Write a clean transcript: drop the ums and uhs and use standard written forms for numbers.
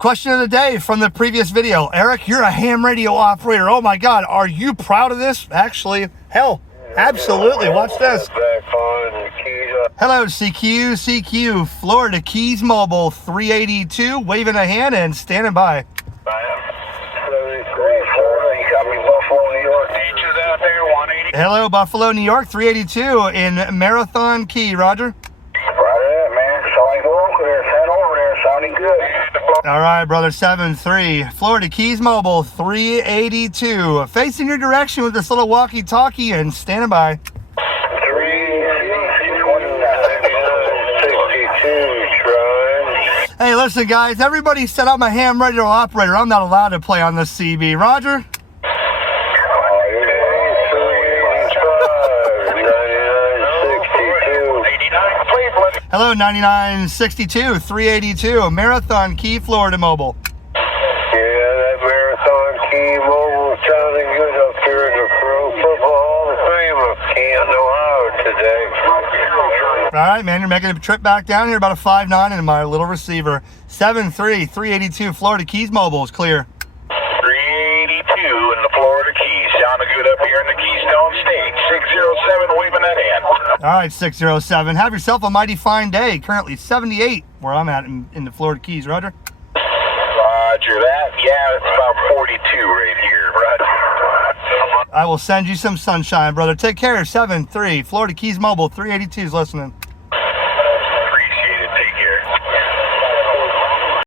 Question of the day from the previous video. Eric, you're a ham radio operator. Oh my God, are you proud of this? Actually, hell, absolutely. Watch this. Hello, CQ, Florida Keys Mobile 382, waving a hand and standing by. Hello, Buffalo, New York 382 in Marathon Key, Roger. All right, brother, 7-3. Florida Keys Mobile 382. Facing your direction with this little walkie-talkie and standing by. 362. Hey, listen, guys. Everybody set up my ham radio operator. I'm not allowed to play on this CB. Roger? Hello, 9962, 382, Marathon Key, Florida Mobile. Yeah, that Marathon Key Mobile sounding good up here in the Pro Football Hall of Fame of Canton, Ohio today. All right, man, you're making a trip back down here, about a 5'9" in my little receiver. 7-3, 382, Florida Keys Mobile is clear. 382 in the Florida Keys, sounding good up here in the Keystone State. 607 waving that hand. All right, 607. Have yourself a mighty fine day. Currently 78 where I'm at in the Florida Keys. Roger? Roger that. Yeah, it's about 42 right here. Roger. I will send you some sunshine, brother. Take care. 7-3. Florida Keys Mobile 382 is listening.